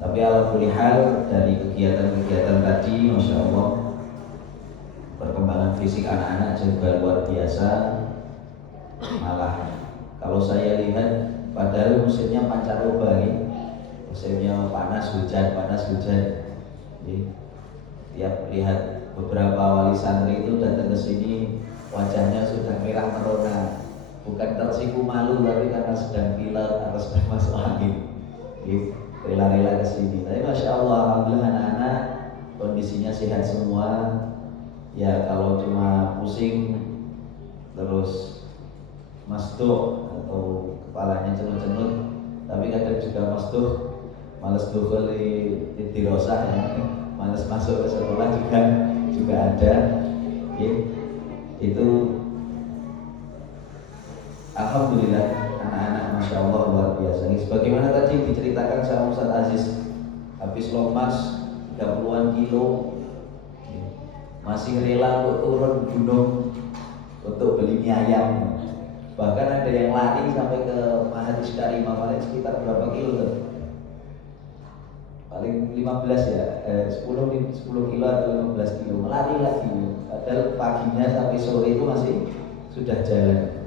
Tapi ala kulli hal dari kegiatan-kegiatan tadi, masya Allah, perkembangan fisik anak-anak juga luar biasa. Malah kalau saya lihat, padahal musimnya pancaroba ini, musimnya panas hujan. Tiap lihat beberapa wali santri itu datang ke sini, wajahnya sudah merah merona, bukan tersipu malu, tapi karena sedang pilek atau sedang masuk angin. Rela-rela ke sini. Tapi masya Allah, alhamdulillah anak-anak kondisinya sehat semua. Ya kalau cuma pusing terus masuk atau kepalanya cenut-cenut, tapi kadang juga masuk males dukhul di dirosah ya, males masuk ke sekolah juga ada. Itu alhamdulillah anak-anak masya Allah luar biasa. Sebagaimana tadi diceritakan sama Ustaz Aziz, habis long march 30-an kilo masih rela untuk turun gunung untuk beli mie ayam. Bahkan ada yang lari sampai ke Mahathir Karimah, paling sekitar berapa kilo tuh? Paling 15 ya, 10 kilo atau 15 kilo, lari lagi. Padahal paginya sampai sore itu masih sudah jalan.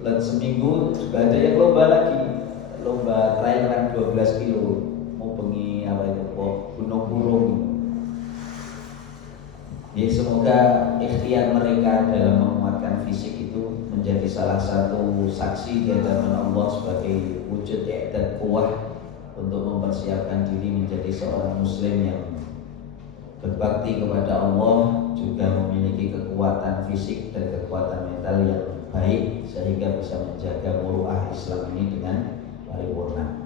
Dan seminggu juga ada yang lomba lagi, lomba trail run 12 kilo, mau bengi apa itu, Gunung Burung. Ya semoga ikhtiar mereka dalam menguatkan fisik itu menjadi salah satu saksi di hadapan Allah sebagai wujud i'dad kuwah untuk mempersiapkan diri menjadi seorang muslim yang berbakti kepada Allah, juga memiliki kekuatan fisik dan kekuatan mental yang baik sehingga bisa menjaga muruah Islam ini dengan paripurna.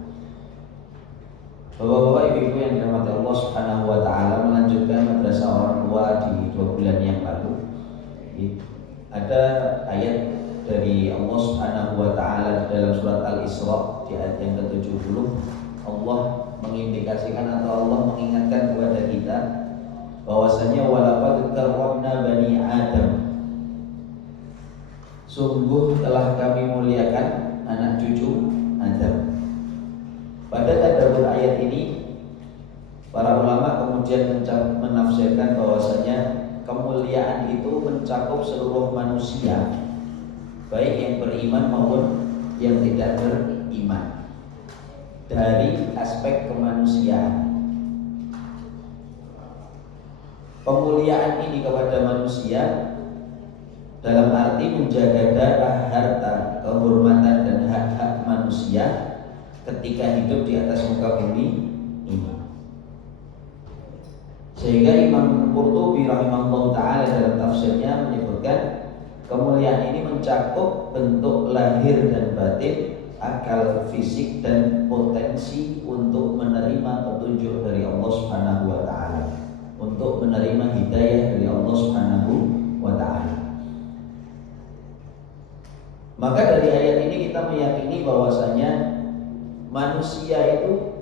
Bapak-bapak, ibu-ibu yang dirahmati Allah Subhanahu wa taala, melanjutkan madrasah orang tua di 2 bulan yang lalu. Ada ayat dari Allah Subhanahu wa taala di dalam surat Al-Isra di ayat yang ke-70. Allah mengindikasikan atau Allah mengingatkan kepada kita bahwasanya walaqad karramna bani Adam. Sungguh telah kami muliakan anak cucu Adam. Pada tadabbur ayat ini, para ulama kemudian menafsirkan bahwasanya kemuliaan itu mencakup seluruh manusia, baik yang beriman maupun yang tidak beriman, dari aspek kemanusiaan. Pemuliaan ini kepada manusia dalam arti menjaga darah, harta, kehormatan dan hak-hak manusia ketika hidup di atas muka bumi ini. Sehingga Imam Qurtubi rahimahullah ta'ala dalam tafsirnya menyebutkan kemuliaan ini mencakup bentuk lahir dan batin, akal, fisik dan potensi untuk menerima petunjuk dari Allah Subhanahu wa taala, untuk menerima hidayah dari Allah Subhanahu wa taala. Maka dari ayat ini kita meyakini bahwasanya manusia itu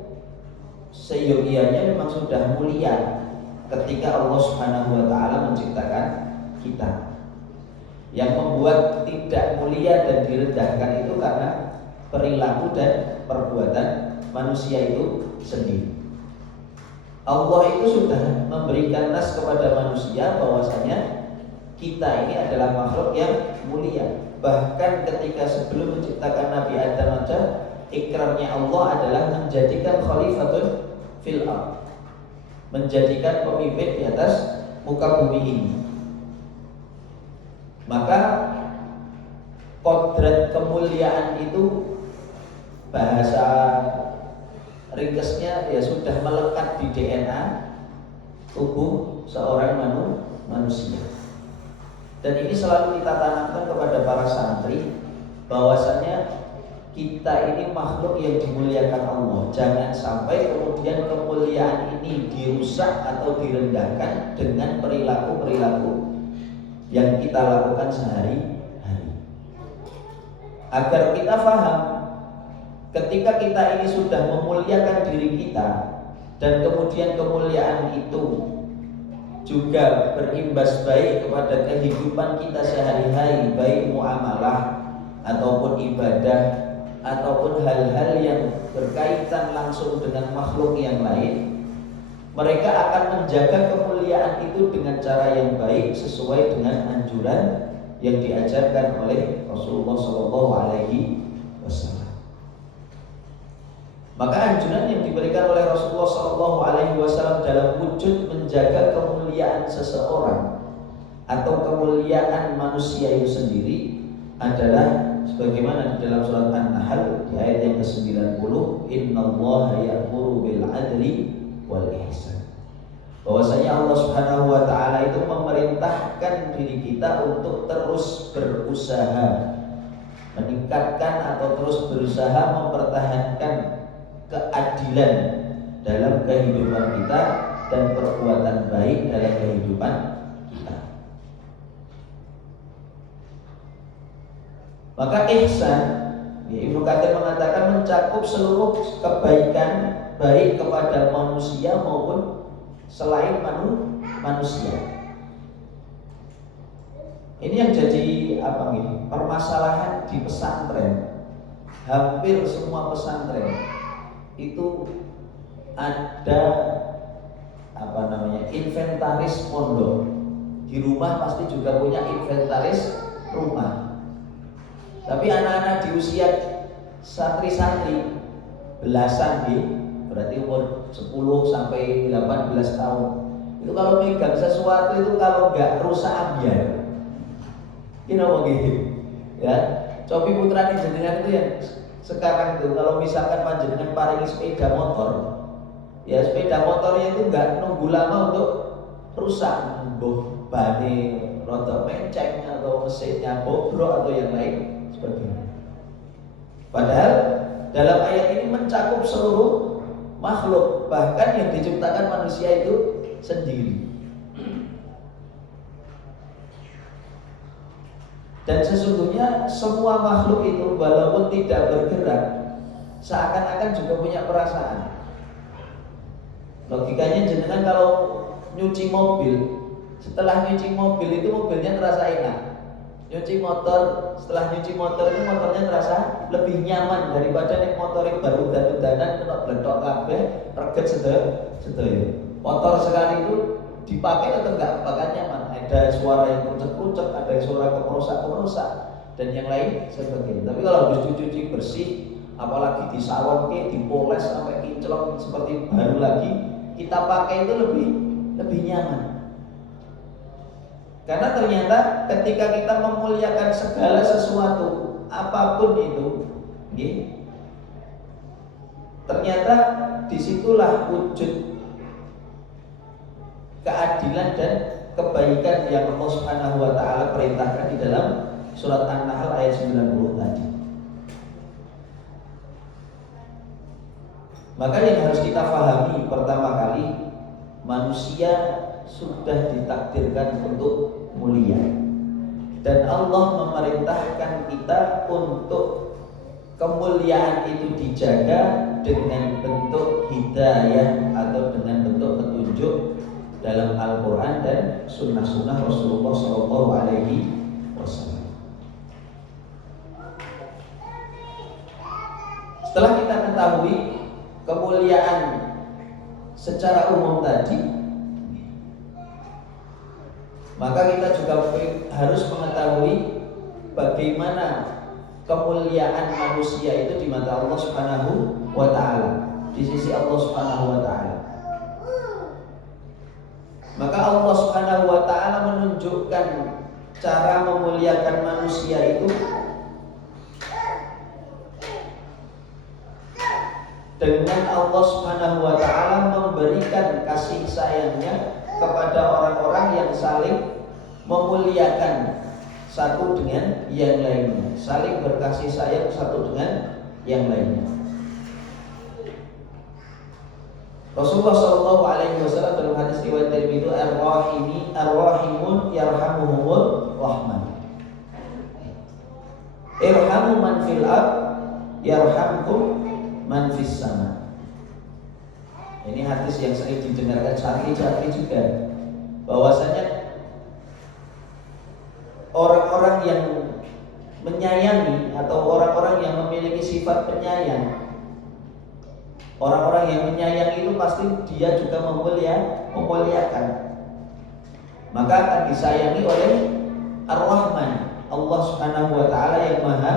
seyogianya memang sudah mulia ketika Allah Subhanahu wa taala menciptakan kita. Yang membuat tidak mulia dan direndahkan itu karena perilaku dan perbuatan manusia itu sendiri. Allah itu sudah memberikan nas kepada manusia bahwasanya kita ini adalah makhluk yang mulia. Bahkan ketika sebelum menciptakan Nabi Adam saja, ikrarnya Allah adalah menjadikan khalifatun fil ardh, menjadikan pemimpin di atas muka bumi ini. Maka kodrat kemuliaan itu bahasa ringkesnya ya sudah melekat di DNA tubuh seorang manusia. Dan ini selalu kita tanamkan kepada para santri bahwasanya kita ini makhluk yang dimuliakan Allah. Jangan sampai kemudian kemuliaan ini dirusak atau direndahkan dengan perilaku-perilaku yang kita lakukan sehari-hari. Agar kita paham, ketika kita ini sudah memuliakan diri kita dan kemudian kemuliaan itu juga berimbas baik kepada kehidupan kita sehari-hari, baik muamalah ataupun ibadah ataupun hal-hal yang berkaitan langsung dengan makhluk yang lain, mereka akan menjaga kemuliaan itu dengan cara yang baik sesuai dengan anjuran yang diajarkan oleh Rasulullah SAW. Maka anjuran yang diberikan oleh Rasulullah SAW dalam wujud menjaga kemuliaan seseorang atau kemuliaan manusia itu sendiri adalah sebagaimana di dalam surat An-Nahl di ayat yang ke-90, innallaha ya'muru bil 'adli wal ihsan. Bahwasanya Allah Subhanahu wa taala itu memerintahkan diri kita untuk terus berusaha meningkatkan atau terus berusaha mempertahankan keadilan dalam kehidupan kita dan perbuatan baik dalam kehidupan kita. Maka ihsan, Ibnu Katsir mengatakan mencakup seluruh kebaikan baik kepada manusia maupun selain manusia. Ini yang jadi permasalahan di pesantren. Hampir semua pesantren itu ada inventaris pondok. Di rumah pasti juga punya inventaris rumah. Tapi anak-anak di usia santri-santri belasan berarti umur 10 sampai 18 tahun. Itu kalau megang sesuatu itu kalau nggak rusak ambiar. Ini apa gitu? Ya, Cobi putra di jenengan itu yang sekarang itu kalau misalkan panjenengan paringi sepeda motor, ya sepeda motornya itu nggak nunggu lama untuk rusak, bani roda menceng atau mesinnya bobrok atau yang lain sebagainya. Padahal dalam ayat ini mencakup seluruh makhluk, bahkan yang diciptakan manusia itu sendiri. Dan sesungguhnya semua makhluk itu walaupun tidak bergerak seakan-akan juga punya perasaan. Logikanya jenengan kalau nyuci mobil, setelah nyuci mobil itu mobilnya terasa enak. Nyuci motor, setelah nyuci motor itu motornya terasa lebih nyaman daripada nek motor baru dan kena bledok kabeh, reget sedaya. Motor sekali itu dipakai atau enggak bakal nyaman. Ada suara yang kerucek-kerucek, ada suara kemerosak-kemerosak dan yang lain sebagainya. Tapi kalau habis dicuci bersih, apalagi disawon dipoles sampai kinclong seperti baru lagi, kita pakai itu lebih nyaman. Karena ternyata ketika kita memuliakan segala sesuatu, apapun itu, ternyata disitulah wujud keadilan dan kebaikan yang Allah Subhanahu wa taala perintahkan di dalam surat An-Nahl ayat 90 tadi. Maka yang harus kita pahami pertama kali, manusia sudah ditakdirkan untuk mulia. Dan Allah memerintahkan kita untuk kemuliaan itu dijaga dengan bentuk hidayah atau dengan bentuk petunjuk dalam Al-Quran dan sunnah-sunnah Rasulullah SAW. Setelah kita ketahui kemuliaan secara umum tadi, maka kita juga harus mengetahui bagaimana kemuliaan manusia itu di mata Allah Subhanahu wa taala, di sisi Allah Subhanahu wa taala. Maka Allah Subhanahu wa taala menunjukkan cara memuliakan manusia itu dengan Allah Subhanahu wa taala memberikan kasih sayangnya kepada orang-orang yang saling memuliakan satu dengan yang lainnya, saling berkasih sayang satu dengan yang lainnya. Rasulullah SAW dalam hadis riwayat Tirmidzi, ar-rahimun yarhamuhumur rahman. Irhamu man fil ard yarhamkum man fis sama. Ini hadis yang sering didengarkan santri-santri juga, bahwasanya orang-orang yang menyayangi atau orang-orang yang memiliki sifat penyayang. Orang-orang yang menyayangi itu pasti dia juga memuliakan. Maka akan disayangi oleh Ar-Rahman, Allah Subhanahu wa taala yang Maha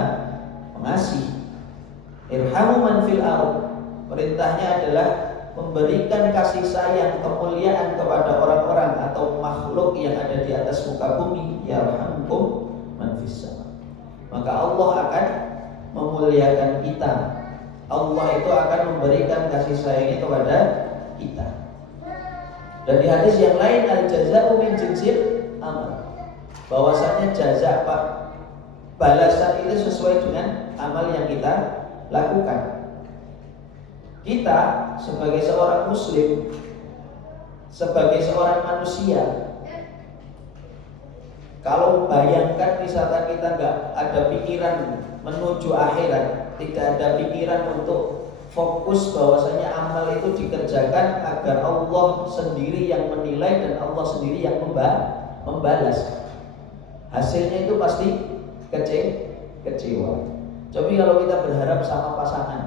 Pengasih. Irhamu man fil ardh. Perintahnya adalah memberikan kasih sayang, kemuliaan kepada orang-orang atau makhluk yang ada di atas muka bumi. Yarhamkum man fis sama. Maka Allah akan memuliakan kita. Allah itu akan memberikan kasih sayangnya kepada kita. Dan di hadis yang lain, al-jaza'u min jinsil amal, bahwasanya jaza, balasan itu sesuai dengan amal yang kita lakukan. Kita sebagai seorang muslim, sebagai seorang manusia, kalau bayangkan misalkan kita nggak ada pikiran menuju akhirat, tidak ada pikiran untuk fokus bahwasanya amal itu dikerjakan agar Allah sendiri yang menilai dan Allah sendiri yang membalas, hasilnya itu pasti kecewa. Coba kalau kita berharap sama pasangan,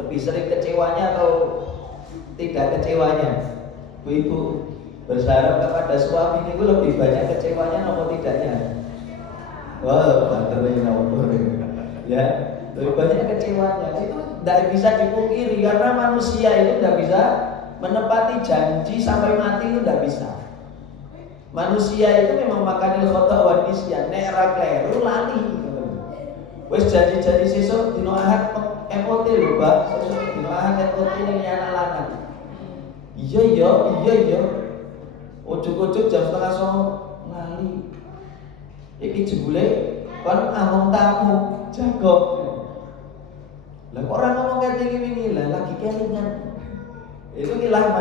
lebih sering kecewanya atau tidak kecewanya? Ibu berharap kepada suami itu lebih banyak kecewanya atau tidaknya? Wah, banternya nomor ya, lebih banyak kecewanya. Itu tidak bisa dipungkiri karena manusia itu tidak bisa menepati janji sampai mati, itu tidak bisa. Manusia itu memang makanil khata wa nisyan, nek ra kleru lali. Wis janji-janji sesuk dino Ahad MOT lho, Mbak. Sesuk dino Ahad MOT ini anak lanang. Iya. Ujug-ujug jam 8:30 lali. Iki jebule kon among tamu jagok. Lah kok orang ngomong kayak gini lah lagi kelingan. Itu ilah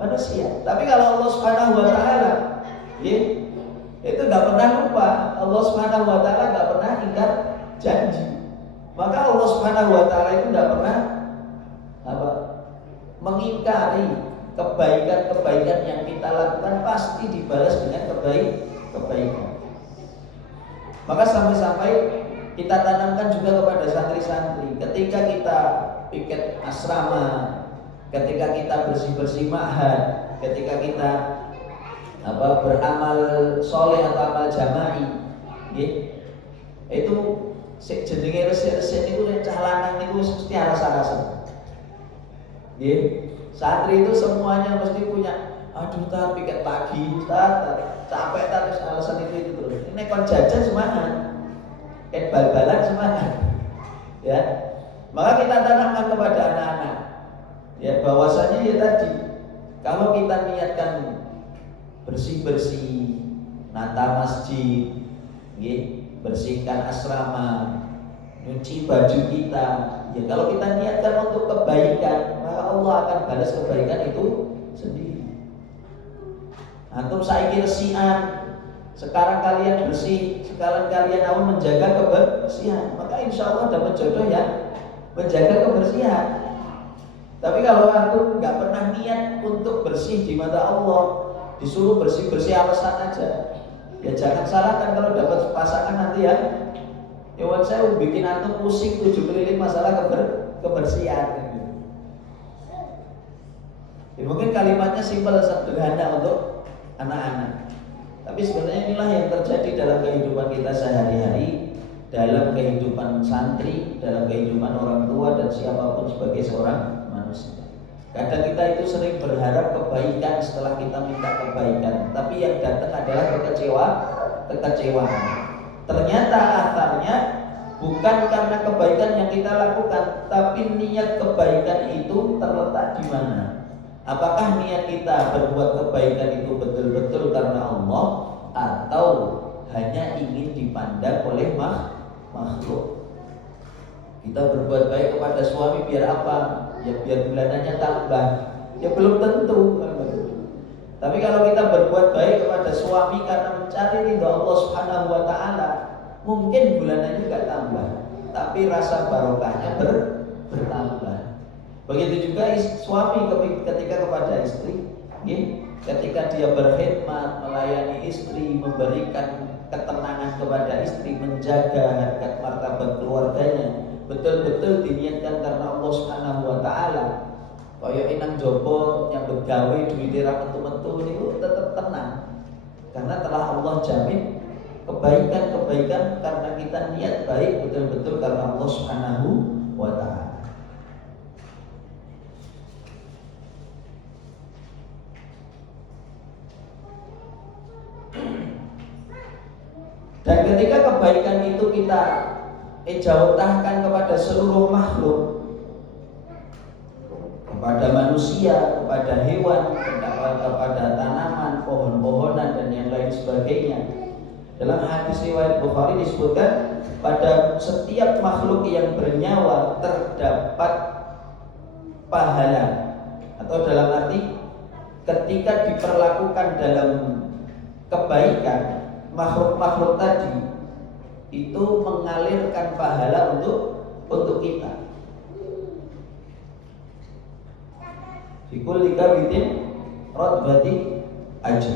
manusia. Tapi kalau Allah Subhanahu wa taala, itu enggak pernah lupa. Allah Subhanahu wa taala enggak pernah ingkar janji. Maka Allah Subhanahu wa taala itu enggak pernah mengingkari kebaikan-kebaikan yang kita lakukan, pasti dibalas dengan kebaikan. Maka sampai-sampai kita tanamkan juga kepada santri-santri, ketika kita piket asrama, ketika kita bersih-bersih ma'had, ketika kita beramal soleh atau amal jama'i, itu jenenge resik-resik niku nek cah lanang niku mesti rasa-rasa. Santri itu semuanya mesti punya, aduh tak piket pagi, capek terus alasan itu terus. Ini kon jajan semangat, bal-balan semangat, ya. Maka kita tanamkan kepada anak-anak, ya, bahwasanya ya tadi, kalau kita niatkan bersih-bersih, nata masjid, bersihkan asrama, nyuci baju kita, ya kalau kita niatkan untuk kebaikan, maka Allah akan balas kebaikan itu sendiri. Antum saiki resian, sekarang kalian bersih, sekarang kalian mau menjaga kebersihan, maka insya Allah dapat jodoh yang menjaga kebersihan. Tapi kalau antum nggak pernah niat untuk bersih di mata Allah, disuruh bersih-bersih alasan aja, ya jangan salahkan kalau dapat pasangan nanti ya. Hewan saya bikin antum pusing 7 keliling masalah kebersihan. Ya, mungkin kalimatnya simpel, sederhana untuk anak-anak. Tapi sebenarnya inilah yang terjadi dalam kehidupan kita sehari-hari, dalam kehidupan santri, dalam kehidupan orang tua dan siapapun sebagai seorang manusia. Kadang kita itu sering berharap kebaikan setelah kita minta kebaikan, tapi yang datang adalah kekecewaan. Ternyata akarnya bukan karena kebaikan yang kita lakukan, tapi niat kebaikan itu terletak di mana? Apakah niat kita berbuat kebaikan itu betul-betul karena Allah, atau hanya ingin dipandang oleh makhluk? Kita berbuat baik kepada suami biar apa? Ya biar bulanannya tambah. Ya belum tentu. Tapi kalau kita berbuat baik kepada suami karena mencari ridha Allah Subhanahu wa taala, mungkin bulanannya juga tambah, tapi rasa barokahnya bertambah. Begitu juga suami ketika kepada istri, ketika dia berkhidmat, melayani istri, memberikan ketenangan kepada istri, menjaga harkat martabat keluarganya, betul-betul diniatkan karena Allah Subhanahu wa taala. Kaya inang jopo yang begawe duwite ra metu-metu niku tetep tenang. Karena telah Allah jamin kebaikan-kebaikan karena kita niat baik betul-betul karena Allah Subhanahu wa taala. Dan ketika kebaikan itu kita ejawantahkan kepada seluruh makhluk, kepada manusia, kepada hewan, kepada tanaman, pohon-pohonan dan yang lain sebagainya. Dalam hadis riwayat Bukhari disebutkan pada setiap makhluk yang bernyawa terdapat pahala, atau dalam arti ketika diperlakukan dalam kebaikan, makhluk-makhluk tadi itu mengalirkan pahala untuk kita. Fikul likabidin rodbati aja.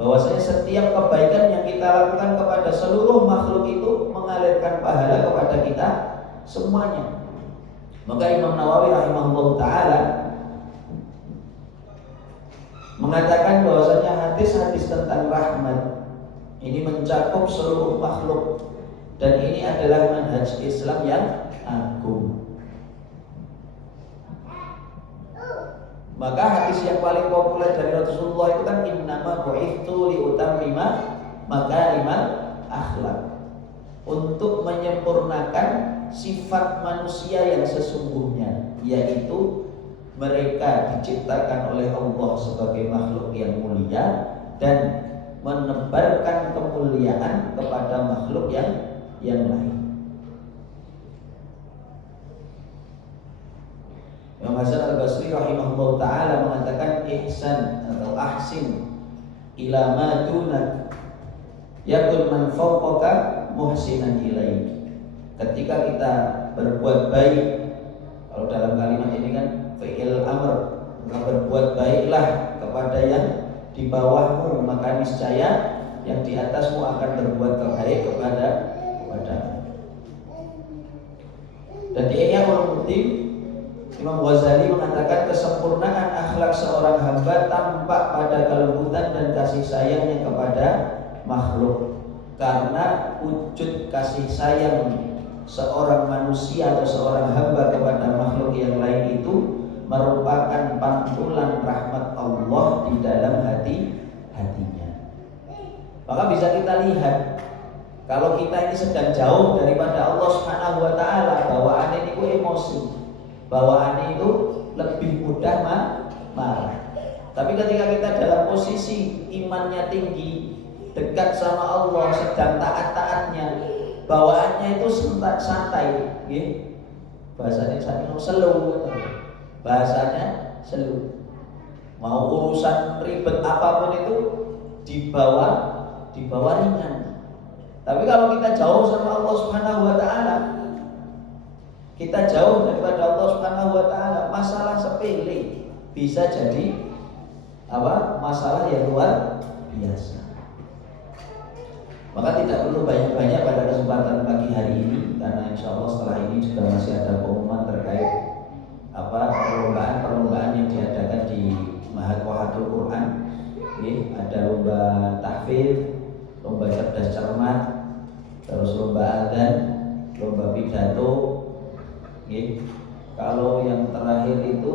Bahwasanya setiap kebaikan yang kita lakukan kepada seluruh makhluk itu mengalirkan pahala kepada kita semuanya. Maka Imam Nawawi rahimahullah taala mengatakan bahwasanya hadis-hadis tentang rahmat ini mencakup seluruh makhluk dan ini adalah manhaj Islam yang agung. Maka hadis yang paling populer dari Rasulullah itu kan innama bu'itsu liutammima makarimal akhlak, untuk menyempurnakan sifat manusia yang sesungguhnya, yaitu mereka diciptakan oleh Allah sebagai makhluk yang mulia dan menebarkan kemuliaan kepada makhluk yang lain. Imam Hasan Al-Basri rahimahullah ta'ala mengatakan ihsan atau ahsin ila ma dunak yakun man fawqaka muhsinan ilaik. Ketika kita berbuat baik, kalau dalam kalimat ini kan fi'il amr, maka berbuat baiklah kepada yang di bawahmu, maka niscaya yang di atasmu akan berbuat baik kepada. Dan di Ihya Ulumuddin Imam Ghazali mengatakan kesempurnaan akhlak seorang hamba tampak pada kelembutan dan kasih sayangnya kepada makhluk. Karena wujud kasih sayang seorang manusia atau seorang hamba kepada makhluk yang lain itu merupakan pantulan rahmat Allah di dalam hatinya. Maka bisa kita lihat kalau kita ini sedang jauh daripada Allah Subhanahu wa taala, bawaan ini emosi, bawaan itu lebih mudah marah. Tapi ketika kita dalam posisi imannya tinggi, dekat sama Allah, sedang taat-taatnya, bawaannya itu santai, bahasanya selu, bahasanya selu. Mau urusan ribet apapun itu dibawa ringan. Tapi kalau kita jauh sama Allah Subhanahu wa taala, kita jauh daripada Allah Subhanahu wa taala, masalah sepele bisa jadi masalah yang luar biasa. Maka tidak perlu banyak-banyak pada kesempatan pagi hari ini, karena insya Allah setelah ini juga masih ada pengumuman terkait perlombaan yang diadakan di Mahat Wahatul Quran. Ada lomba tahfidz, lomba cerdas cermat, terus lomba adzan, lomba pidato. Kalau yang terakhir itu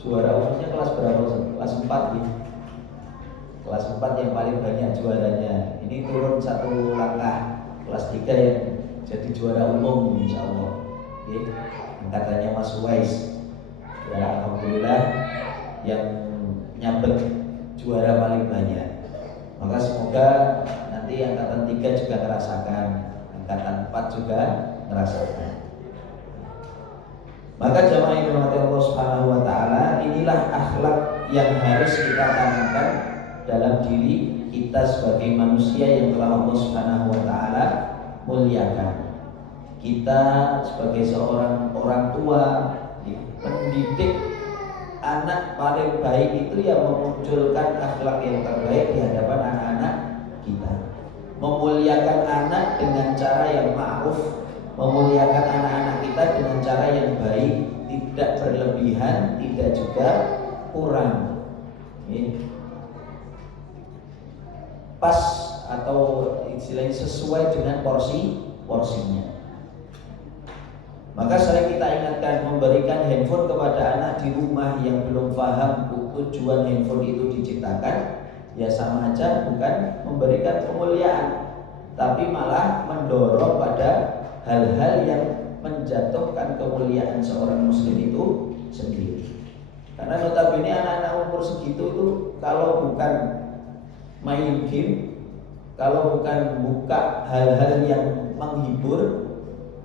juara umumnya kelas berapa? Kelas 4 ya. Kelas 4 yang paling banyak juaranya. Ini turun satu langkah, kelas 3 yang jadi juara umum insyaallah. Angkatannya Mas Wais. Ya alhamdulillah yang nyabet juara paling banyak. Maka semoga nanti angkatan 3 juga merasakan, angkatan 4 juga merasakan. Maka jamaah yang dirahmati Allah Subhanahu wa taala, inilah akhlak yang harus kita tanamkan dalam diri kita sebagai manusia yang telah Allah Subhanahu wa taala muliakan. Kita sebagai seorang orang tua mendidik anak paling baik itu yang memunculkan akhlak yang terbaik di hadapan anak-anak kita. Memuliakan anak dengan cara yang ma'ruf, memuliakan anak-anak kita dengan cara yang baik, tidak berlebihan, tidak juga kurang. Pas atau istilahnya sesuai dengan porsinya. Maka sering kita ingatkan, memberikan handphone kepada anak di rumah yang belum paham tujuan handphone itu diciptakan, ya sama aja bukan memberikan kemuliaan, tapi malah mendorong pada hal-hal yang menjatuhkan kemuliaan seorang muslim itu sendiri. Karena notabene anak-anak umur segitu itu kalau bukan main game, kalau bukan buka hal-hal yang menghibur,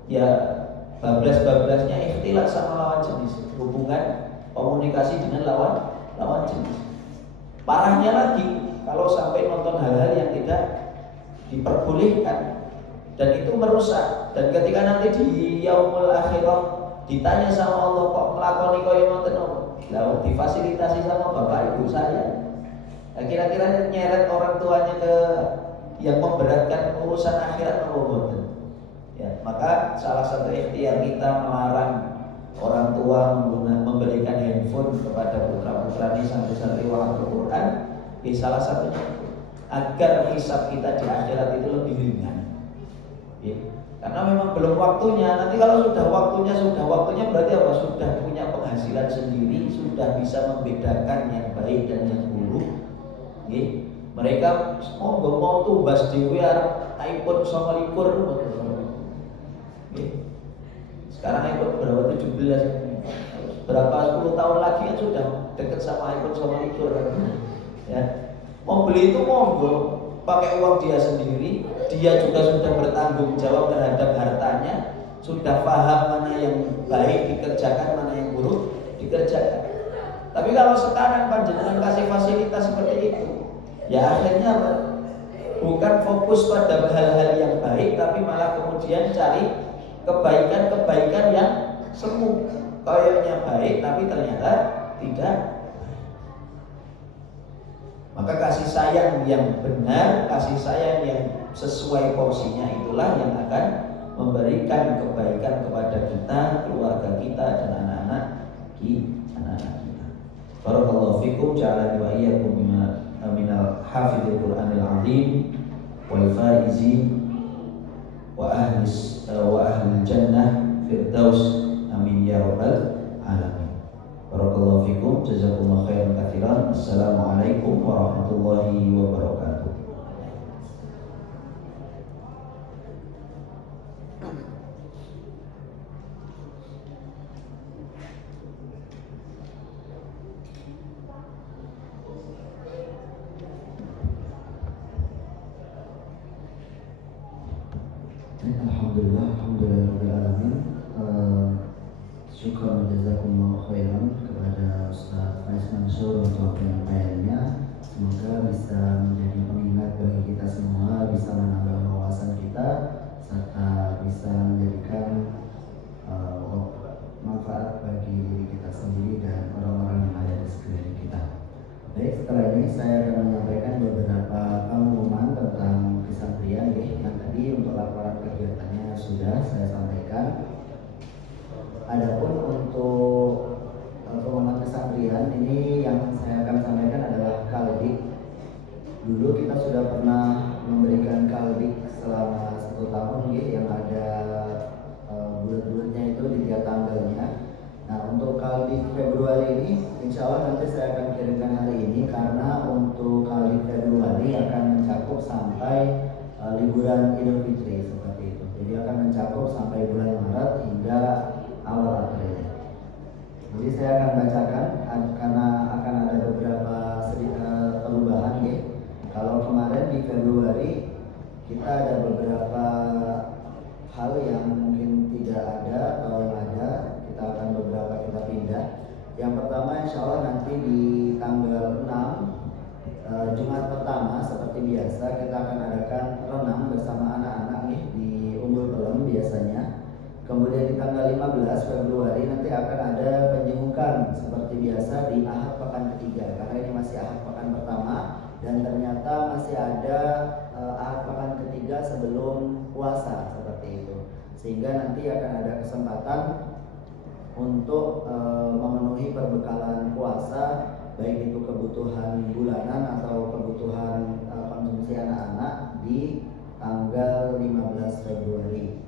ya bablas-bablasnya ikhtilat sama lawan jenis, hubungan komunikasi dengan lawan jenis. Parahnya lagi kalau sampai nonton hal-hal yang tidak diperbolehkan, dan itu merusak. Dan ketika nanti di yaumul akhirah ditanya sama Allah, kok nglakoni kaya ngoten apa? Lah difasilitasi sama bapak ibu saya. Nah, kira-kira nyeret orang tuanya ke yang memberatkan urusan akhirat apa boten? Ya, maka salah satu ikhtiar kita melarang orang tua memberikan handphone kepada putra-putranya santri-santri wahid Al-Quran. Salah satunya agar hisab kita di akhirat itu lebih ringan. Ya. Karena memang belum waktunya. Nanti kalau sudah waktunya berarti apa? Sudah punya penghasilan sendiri, sudah bisa membedakan yang baik dan yang buruk. Ya. Mereka mau tumbas dhewe iPhone 29. Sekarang iPhone berapa? 17. Berapa 10 tahun lagi kan sudah dekat sama iPhone 29. Ya. Mau beli itu monggo, pakai uang dia sendiri. Dia juga sudah bertanggung jawab terhadap hartanya, sudah paham mana yang baik dikerjakan, mana yang buruk dikerjakan. Tapi kalau sekarang panjenengan kasih fasilitas seperti itu, ya akhirnya bukan fokus pada hal-hal yang baik, tapi malah kemudian cari kebaikan-kebaikan yang semu. Kayaknya baik tapi ternyata tidak. Maka kasih sayang yang benar, kasih sayang yang sesuai porsinya itulah yang akan memberikan kebaikan kepada kita, keluarga kita, dan anak-anak kita. Barakallahu fikum, ja'alani wa iyyakum minal hafidhil Qur'anil azim wal faizin wa ahlil jannah firdaus, amin ya rabbal alamin. Barakallahu fikum, jazakumullahu khairan katsiran. Assalamualaikum warahmatullahi wabarakatuh. Alhamdulillahirrahmanirrahim. Syukran jazakumullah khairan kepada Ustaz Faiz Mansur untuk penyampaiannya. Semoga bisa menjadi pengingat bagi kita semua, bisa menambah wawasan kita, serta bisa menjadikan manfaat bagi diri kita sendiri dan orang-orang yang ada di sekeliling kita. Baik, setelah ini saya akan menyampaikan beberapa pengumuman tentang kesantrian yang tadi untuk laporan kegiatannya sudah saya sampaikan. Adapun untuk pengumuman kesantrian ini yang saya akan sampaikan adalah kaldik. Dulu kita sudah pernah memberikan kaldik selama 1 tahun yang ada bulat-bulatnya itu di tiap tanggalnya. Nah, untuk kaldik Februari ini insya Allah nanti saya akan kirimkan hari ini, karena untuk kaldik Februari akan mencakup sampai liburan Idul Fitri seperti itu. Jadi akan mencakup sampai bulan Maret hingga awal April. Jadi saya akan bacakan karena akan ada beberapa perubahan ya. Kalau kemarin di Februari kita ada beberapa hal yang mungkin tidak ada atau yang ada, kita akan beberapa kita pindah. Yang pertama insya Allah nanti di tanggal 6 Jumat pertama seperti biasa kita akan adakan renang bersama anak-anak nih di Umbul Pelem biasanya. Kemudian di tanggal 15 Februari nanti akan ada penjemukan seperti biasa di Ahad pekan ketiga, karena ini masih Ahad pekan pertama dan ternyata masih ada Ahad pekan ketiga sebelum puasa seperti itu. sehingga nanti akan ada kesempatan untuk memenuhi perbekalan puasa, baik itu kebutuhan bulanan atau kebutuhan konsumsi anak-anak di tanggal 15 Februari.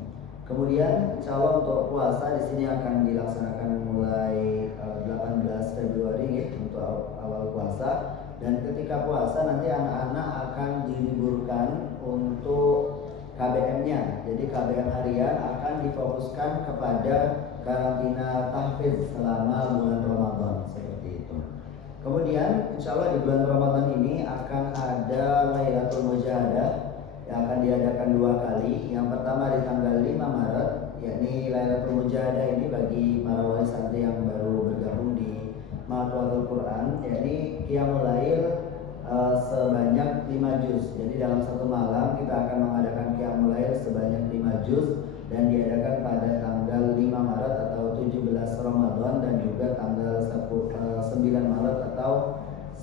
Kemudian insya Allah untuk puasa di sini akan dilaksanakan mulai 18 Februari ya, untuk awal puasa. Dan ketika puasa nanti anak-anak akan diliburkan untuk KBM-nya. Jadi KBM harian akan difokuskan kepada karantina tahfidz selama bulan Ramadan, seperti itu. Kemudian insya Allah di bulan Ramadan ini akan ada Lailatul Mujahadah yang akan diadakan 2 kali. Yang pertama di tanggal 5 Maret, yakni Lailatul Mujahadah ini bagi para wali santri yang baru bergabung di Mahadul Quran, yakni Qiyamul Lail sebanyak 5 juz. Jadi dalam satu malam kita akan mengadakan Qiyamul Lail sebanyak 5 juz dan diadakan pada tanggal 5 Maret atau 17 Ramadan dan juga tanggal 9 Maret atau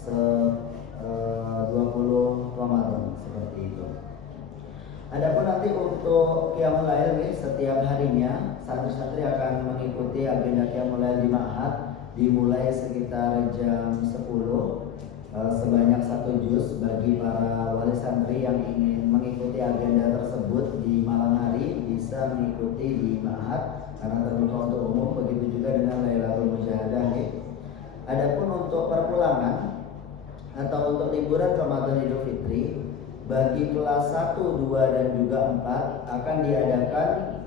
20 Ramadan, seperti itu. Adapun nanti untuk Qiyamul Lail setiap harinya santri-santri akan mengikuti agenda Qiyamul Lail di Ma'had dimulai sekitar jam 10 sebanyak 1 juz. Bagi para wali santri yang ingin mengikuti agenda tersebut di malam hari bisa mengikuti di Ma'had karena terbuka untuk umum. Begitu juga dengan Lailatul Mujahadah. Adapun untuk perpulangan atau untuk liburan Ramadan Idul Fitri bagi kelas 1, 2 dan juga 4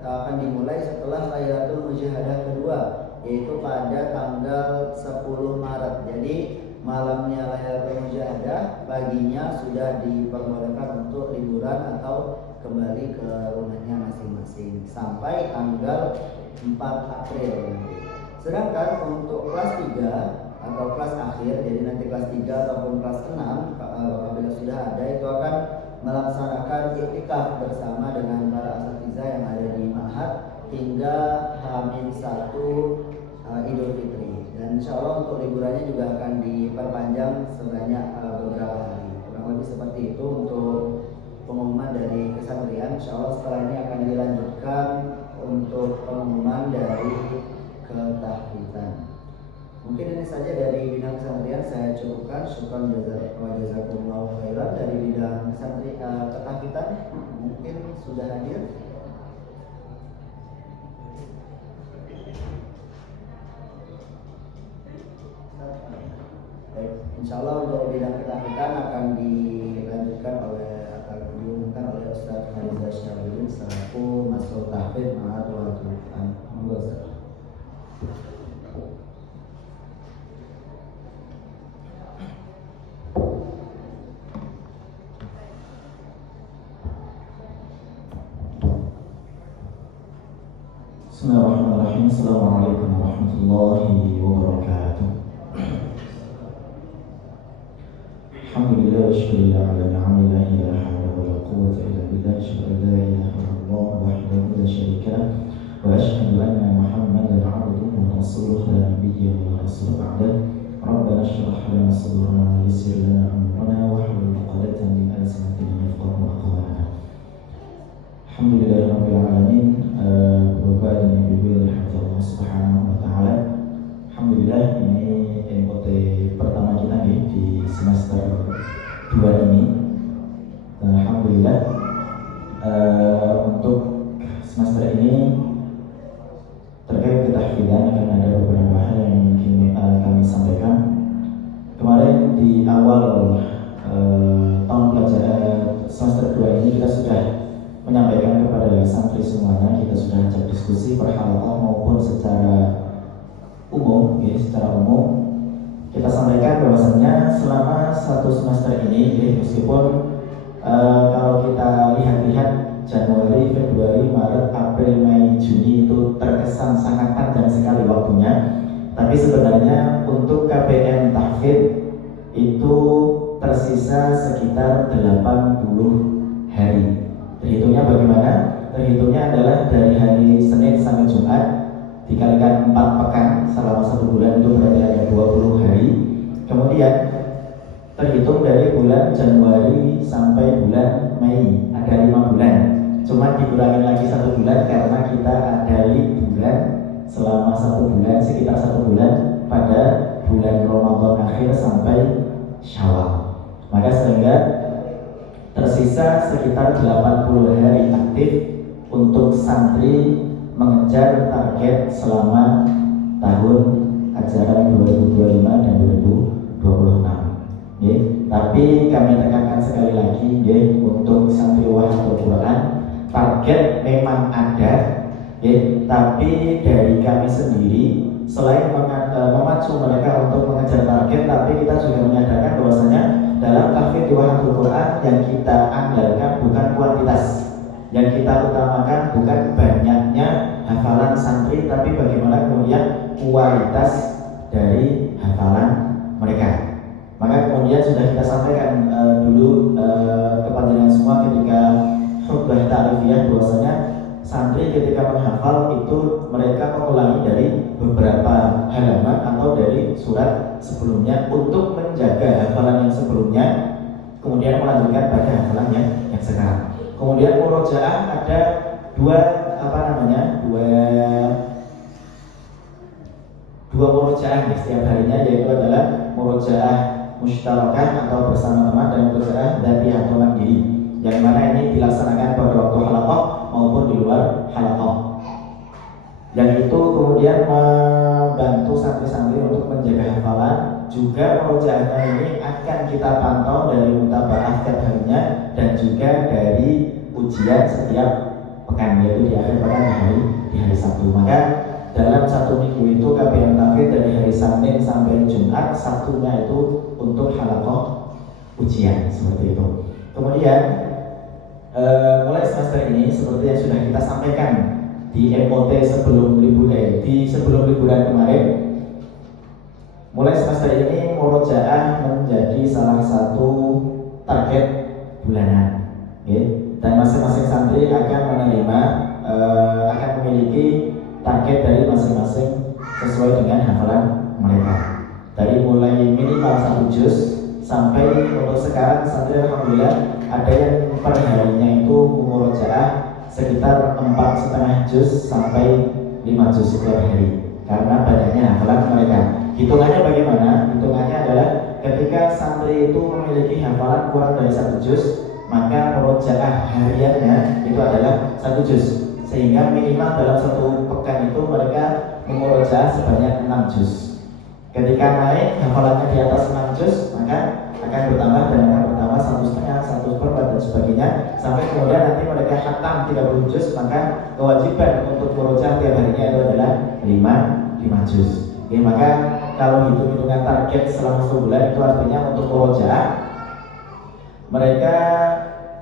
akan dimulai setelah Lailatul Mujahadah kedua, yaitu pada tanggal 10 Maret. Jadi malamnya Lailatul Mujahadah, paginya sudah diperbolehkan untuk liburan atau kembali ke rumahnya masing-masing sampai tanggal 4 April nanti. Sedangkan untuk kelas 3 atau kelas akhir, jadi nanti kelas 3 ataupun kelas 6 apabila sudah ada, itu akan melaksanakan iktikaf bersama dengan para asatidzah yang ada di Ma'had hingga H-1 Idul Fitri. Dan insya Allah untuk liburannya juga akan diperpanjang sebanyak beberapa hari. Kurang lebih seperti itu untuk pengumuman dari kesantrian. Insya Allah setelah ini akan dilanjutkan untuk pengumuman dari ketahfidzan. Mungkin ini saja dari bidang kesantrian saya cukupkan. Syukran jazakumullahu khairan. Dari bidang ketahfidzan mungkin sudah hadir. Baik, insya Allah untuk bidang ketahfidzan akan dilanjutkan diumumkan oleh Ustaz Hariza Syarudin selaku Mas'ul Tahfidz Mahadul Quran. Monggo Ustaz. Bismillahirrahmanirrahim. Assalamualaikum warahmatullahi wabarakatuh. Alhamdulillah wa syukurillah ala ni'amillah la hawla wa la quwwata illa billah. Asyhadu an la ilaha illallah wahdahu la syarika lah wa asyhadu anna Muhammadan 'abduhu wa rasuluhu la nabiyya wa la rasula ba'dah. Rabbana shrah lana sadrana wa yassir lana amrana wa hlul 'uqdatan min lisani yafqahu qawlana. Alhamdulillahirabbil alamin. Bapak dan Ibu dirahmati Allah Subhanahu wa taala. Alhamdulillah, ini MOT pertama kita nih di semester 2 ini. Dan alhamdulillah untuk semester ini terkait ketahfidzan akan ada beberapa hal yang ingin kami sampaikan. Kemarin di awal tahun pelajaran semester 2 ini kita sudah menyampaikan kepada santri semuanya, kita sudah ajak diskusi berhalaqah maupun secara umum, secara umum kita sampaikan bahwasannya selama 1 semester ini, meskipun kalau kita lihat-lihat Januari, Februari, Maret, April, Mei, Juni itu terkesan sangat panjang sekali waktunya, tapi sebenarnya untuk KBM tahfidz itu tersisa sekitar 80 hari. Terhitungnya bagaimana? Terhitungnya adalah dari hari Senin sampai Jumat dikalikan 4 pekan selama 1 bulan, itu berarti ada 20 hari. Kemudian terhitung dari bulan Januari sampai bulan Mei ada 5 bulan. cuma dikurangin lagi 1 bulan karena kita ada liburan selama 1 bulan, sekitar 1 bulan pada bulan Ramadan akhir sampai Syawal. Maka sehingga tersisa sekitar 80 hari aktif untuk santri mengejar target selama tahun ajaran 2025 dan 2026. Tapi kami tekankan sekali lagi, untuk santriwah Al-Quran target memang ada, tapi dari kami sendiri selain memacu mereka untuk mengejar target, tapi kita juga menyadarkan bahwasanya dalam tahfidz Al Quran yang kita andalkan bukan kuantitas, yang kita utamakan bukan banyaknya hafalan santri, tapi bagaimana kemudian kualitas dari hafalan mereka. Maka kemudian sudah kita sampaikan dulu kepada kalian semua ketika khutbah ta'rifiyah bahwasanya santri ketika menghafal itu mereka mengulangi dari beberapa halaman atau dari surat sebelumnya untuk menjaga hafalan yang sebelumnya, kemudian melanjutkan pada hafalan yang sekarang. Kemudian murojaah ada dua murojaah setiap harinya, yaitu adalah murojaah mustarakah atau bersama teman dan murojaah dzati atau mandiri, yang mana ini dilaksanakan pada waktu halaqah maupun di luar halaqah. Yang itu kemudian membantu santri-santri untuk menjaga hafalan. Juga murojaahnya ini akan kita pantau dari mutabaah setiap harinya dan juga dari ujian setiap pekan, yaitu di akhir pekan di hari Sabtu. Maka dalam 1 minggu itu KBM Tahfidz dari hari Senin sampai Jumat, Sabtunya itu untuk halaqah ujian, seperti itu. Kemudian mulai semester ini seperti yang sudah kita sampaikan di MOT sebelum liburan kemarin, mulai semester ini murojaah menjadi salah satu target bulanan, dan masing-masing santri akan menerima akan memiliki target dari masing-masing sesuai dengan hafalan mereka. Dari mulai minimal 1 juz sampai untuk sekarang santri alhamdulillah ada yang per harinya itu murojaah sekitar 4,5 juz sampai 5 juz setiap hari karena banyaknya hafalan mereka. Hitungannya bagaimana? Hitungannya adalah ketika santri itu memiliki hafalan kurang dari 1 juz, maka murojaah hariannya itu adalah 1 juz, sehingga minimal dalam 1 pekan itu mereka memurojaah sebanyak 6 juz. Ketika naik hafalannya di atas 6 juz, maka akan bertambah dan akan bertambah 1,5, 1/4 dan sebagainya, sampai kemudian nanti mereka khatam 30 juz, maka kewajiban untuk murojaah tiap harinya itu adalah 5 juz. Maka kalau hitung-hitungan target selama 1 bulan itu artinya untuk murojaah mereka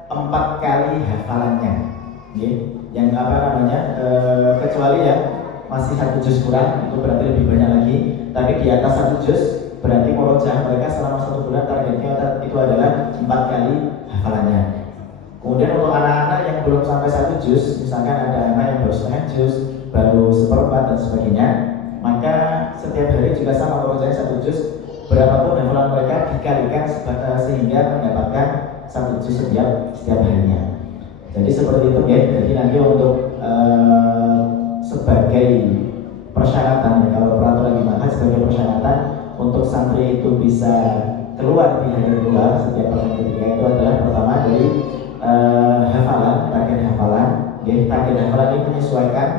4 kali hafalannya, yang kecuali ya masih 1 juz kurang, itu berarti lebih banyak lagi. Tapi di atas 1 juz berarti murojaah mereka selama 1 bulan targetnya itu adalah 4 kali hafalannya. Kemudian untuk anak-anak yang belum sampai 1 juz, misalkan ada anak yang baru setengah juz, baru 1/4 dan sebagainya, maka setiap hari juga sama murojaahnya 1 juz, berapapun hafalan mereka dikalikan sehingga mendapatkan 1 juz setiap harinya. Jadi seperti itu ya. Jadi nanti untuk sebagai persyaratan, kalau peraturan dimakan sebagai persyaratan untuk santri itu bisa keluar di hari kedua setiap pekan ketiga itu adalah pertama dari hafalan, target hafalan. Target hafalan ini menyesuaikan,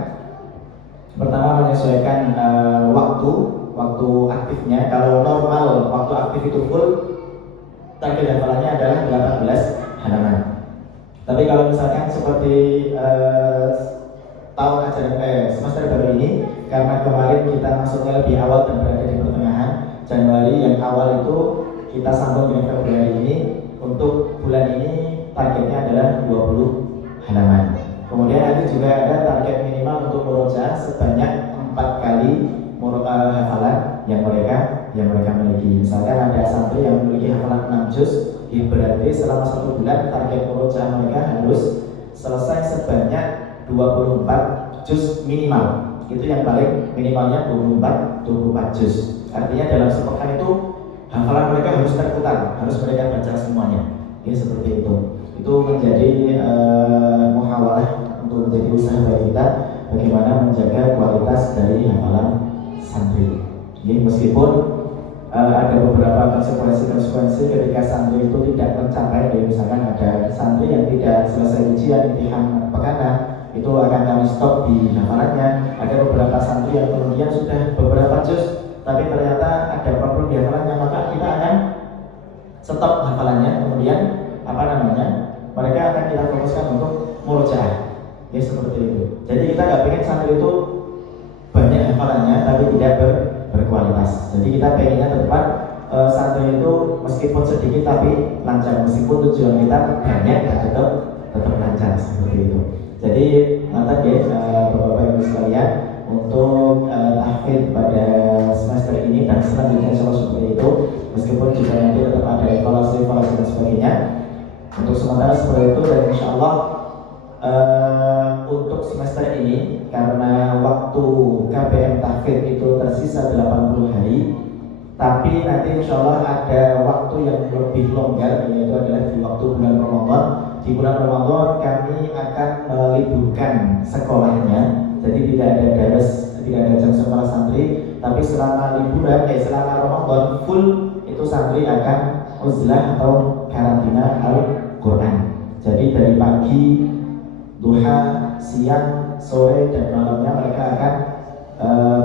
pertama menyesuaikan waktu aktifnya. Kalau normal waktu aktif itu full, target hafalannya adalah 18 halaman. Tapi kalau misalkan seperti tahun ajaran semester baru ini, karena kemarin kita masuknya lebih awal dan berada di pertengahan Januari, yang awal itu kita sambung dengan Februari ini, untuk bulan ini targetnya adalah 20 halaman. Kemudian nanti juga ada target minimal untuk murojaah sebanyak 4 kali hafalan yang mereka miliki. Misalkan ada santri yang memiliki hafalan 6 juz, berarti selama 1 bulan target murojaah mereka harus selesai sebanyak 24 juz minimal. Itu yang paling minimalnya 24 juz. Artinya dalam sepekan itu hafalan mereka harus terputar, harus mereka baca semuanya. Seperti itu. itu menjadi muhawalah untuk menjadi usaha bagi kita bagaimana menjaga kualitas dari hafalan santri. Jadi meskipun ada beberapa konsekuensi ketika santri itu tidak mencapai, misalkan ada santri yang tidak selesai ujian imtihan pekanan, itu akan kami stop di hafalannya. Ada beberapa santri yang kemudian sudah beberapa juz tapi ternyata ada problem di hafalannya, maka kita akan stop hafalannya, kemudian mereka akan kita fokuskan untuk murojaah. Ya seperti itu. Jadi kita nggak pengen santri itu banyak hafalannya tapi tidak berkualitas. Jadi kita pengennya tepat santri itu meskipun sedikit tapi lancar, meskipun tujuan kita banyak dan tetap lancar seperti itu. Jadi nanti Bapak Ibu sekalian, untuk tahfidz pada semester ini dan selanjutnya insya Allah seperti itu, meskipun juga nanti tetap ada evaluasi dan sebagainya. Untuk sementara seperti itu, dan insya Allah untuk semester ini karena waktu KBM tahfidz itu tersisa 80 hari, tapi nanti insya Allah ada waktu yang lebih longgar, yaitu adalah di waktu bulan Ramadan. Di bulan Ramadan kami akan meliburkan sekolahnya, jadi tidak ada daras, tidak ada jam sekolah santri, tapi selama liburan, selama Ramadan full itu santri akan uzlah atau karantina Al-Quran. Jadi dari pagi, duha, siang, sore, dan malamnya mereka akan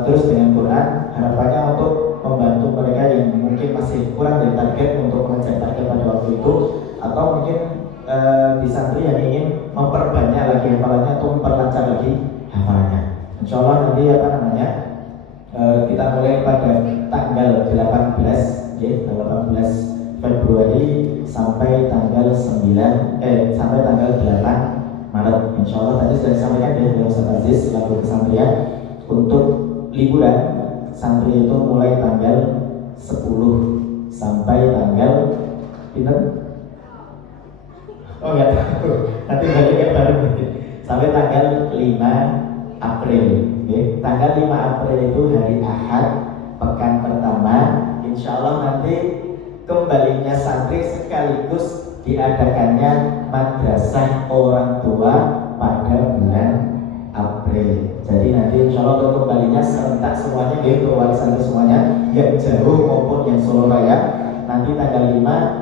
terus dengan Quran. Harapannya untuk membantu mereka yang mungkin masih kurang dari target untuk mengejar target pada waktu itu, atau mungkin di santri yang ingin memperbanyak lagi hafalannya atau memperlancar lagi hafalannya. Insya Allah nanti kita mulai pada tanggal 18 Februari sampai tanggal 8 Maret. Insya Allah tadi sudah disampaikan oleh Ustaz Aziz selaku kesantrian, untuk liburan santri itu mulai tanggal 10 sampai tanggal enggak tahu. Nanti balik baru sampai tanggal 5 April. Okay. Tanggal 5 April itu hari Ahad, pekan pertama. Insya Allah nanti kembalinya santri sekaligus diadakannya madrasah orang tua pada bulan April. Jadi nanti insya Allah untuk kembalinya serentak semuanya, untuk wali santri semuanya yang jauh maupun yang Solo Raya, nanti tanggal 5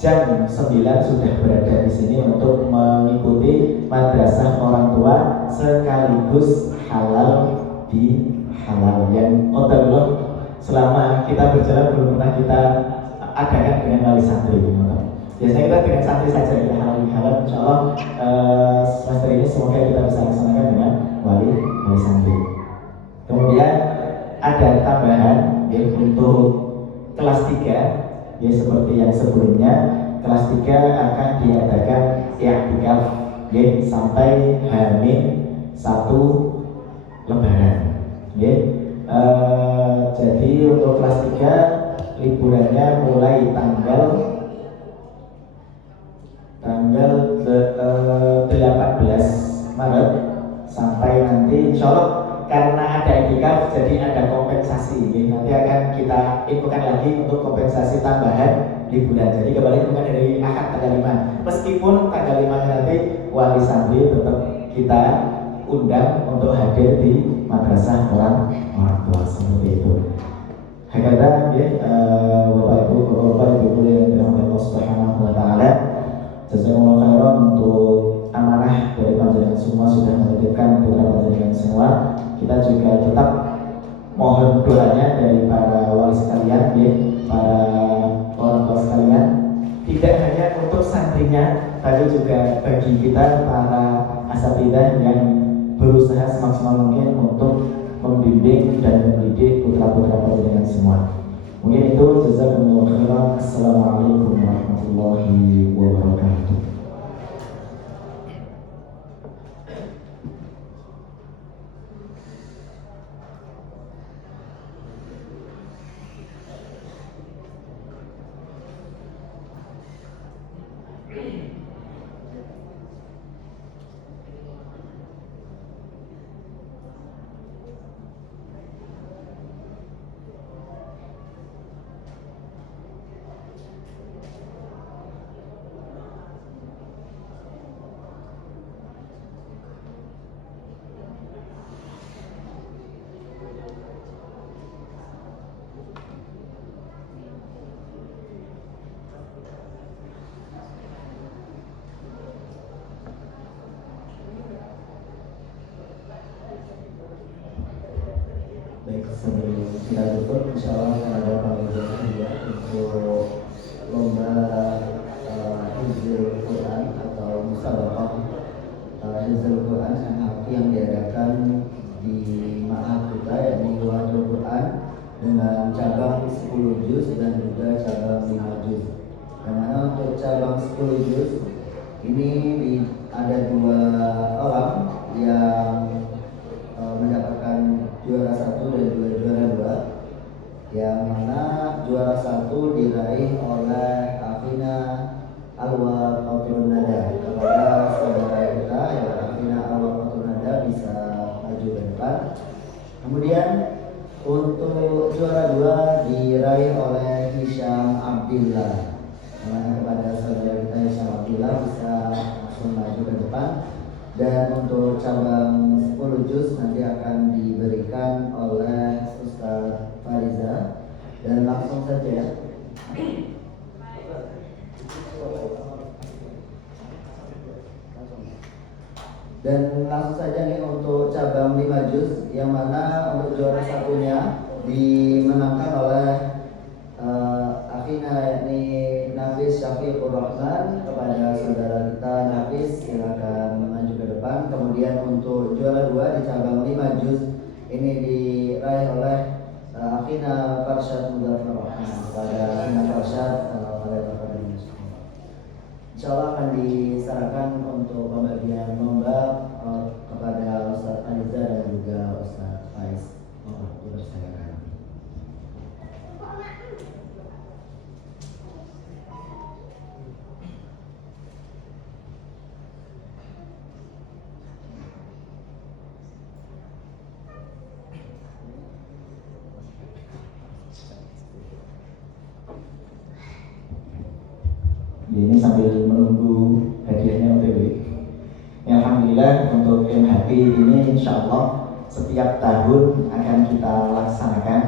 jam 9 sudah berada di sini untuk mengikuti madrasah orang tua sekaligus halal di halal, yang Allah selama kita berjalan belum pernah kita adakan dengan wali santri. Biasanya kita dengan santri saja, kita halal di halal. Insya Allah semester ini semoga kita bisa laksanakan dengan wali santri. Kemudian ada tambahan untuk kelas 3. Ya seperti yang sebelumnya, kelas 3 akan diadakan i'tikaf sampai H-1 Lebaran. Jadi untuk kelas 3 liburannya mulai tanggal 18 Maret sampai nanti insya Allah, karena ada i'tikaf jadi ada kompensasi. Nanti akan kita infokan lagi untuk kompensasi tambahan liburan. Jadi kembali bukan dari Ahad tanggal 5. Meskipun tanggal 5 nanti wali santri tetap kita undang untuk hadir di madrasah orang tua seperti itu. Hakata Bapak Ibu yang dirahmati Allah Subhanahu wa taala, jazakumullah khairan untuk amanah dari panjenengan semua sudah menitipkan putra panjenengan semua. Kita juga tetap mohon doanya dari para wali sekalian, para orang tua sekalian, tidak hanya untuk santrinya, tapi juga bagi kita para asatidzah yang berusaha semaksimal mungkin untuk membimbing dan mendidik putra-putra panjenengan semua. Mungkin itu, jazakumullah khairan. Assalamualaikum warahmatullahi wabarakatuh. kita tutup, insya Allah akan ada pembagian hadiah untuk lomba Hizbul Quran atau musabaqah Hizbul Quran yang diadakan di ma'had kita, yakni Wadul Quran, dengan cabang 10 juz dan juga cabang 5 juz. Yang mana untuk cabang 10 juz ini ada 2 orang yang mendapatkan juara 1 dan juga juara 2, yang mana juara 1 diraih oleh Afina Alwa Qatrun Nada. Kepada saudara kita ya, Afina Alwa Qatrun Nada bisa maju ke depan. Kemudian untuk juara 2 diraih oleh Hisham Abdillah. Yang kepada saudara kita Hisham Abdillah bisa langsung maju ke depan. Dan untuk cabang 10 juz nanti akan diberikan oleh Ustaz Fariza. Dan langsung saja ya. Dan langsung saja nih untuk cabang 5 juz, yang mana untuk juara satunya dimenangkan oleh Akhina, yakni Nafis Syafiqur Rahman. Kepada saudara kita Nafis, silakan maju ke depan. Kemudian untuk juara 2 di cabang 5 juz ini diraih oleh Akhina Farshad Mudaffar Rahman. Kepada Akhina Farshad, insyaallah akan diserahkan untuk pembagian lomba kepada Ustaz Aliza dan juga Ustaz Faiz. Dipersilakan. Ini sambil menunggu hadiahnya OTW. Alhamdulillah untuk MHP ini insya Allah setiap tahun akan kita laksanakan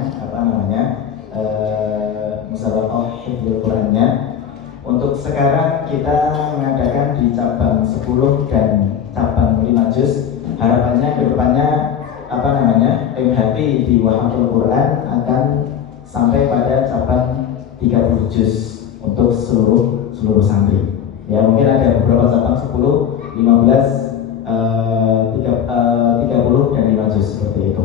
musabaqah hifdzul Qurannya. Untuk sekarang kita mengadakan di cabang 10 dan cabang 5 juz. Harapannya ke depannya MHP di Wahatul Quran akan sampai pada cabang 30 juz untuk seluruh santri. Ya, mungkin ada beberapa cabang 10, 15, 30 dan 5 juz seperti itu.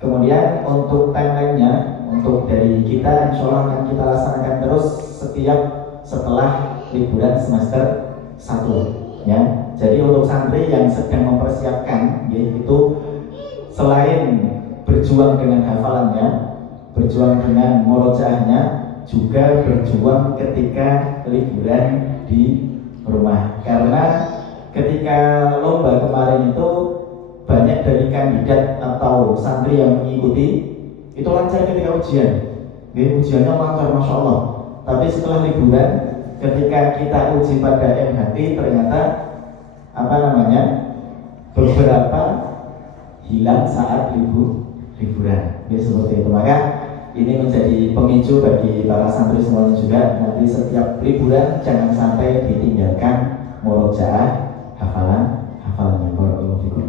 Kemudian untuk timeline-nya, untuk dari kita insya Allah akan kita laksanakan terus setiap setelah liburan semester 1 ya. Jadi untuk santri yang sedang mempersiapkan yaitu selain berjuang dengan hafalannya, berjuang dengan murojaahnya, juga berjuang ketika liburan di rumah. Karena ketika lomba kemarin itu banyak dari kandidat atau santri yang mengikuti itu lancar ketika ujian. Ujiannya lancar Masya Allah. Tapi setelah liburan ketika kita uji pada MHT ternyata beberapa hilang saat liburan. Seperti itu. Maka ini menjadi pemicu bagi para santri semuanya juga, nanti setiap liburan jangan sampai ditinggalkan murojaah hafalannya. Barakallahu fikum.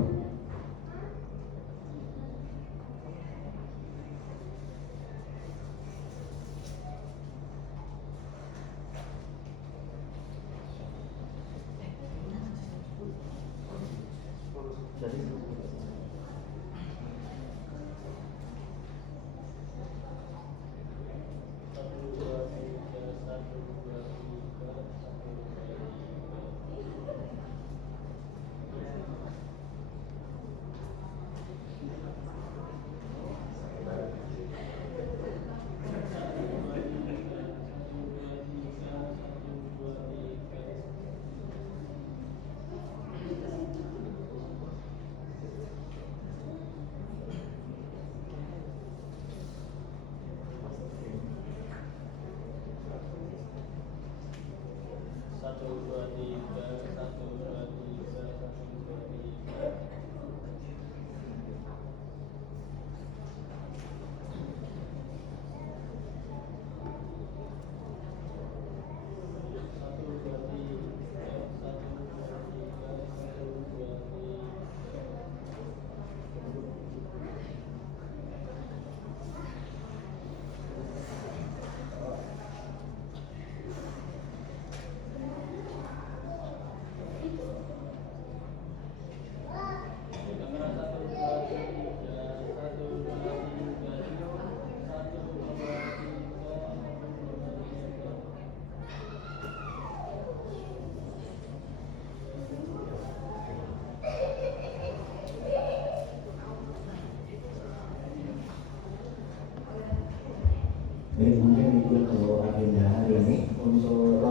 Baik, mungkin itu agenda hari ini untuk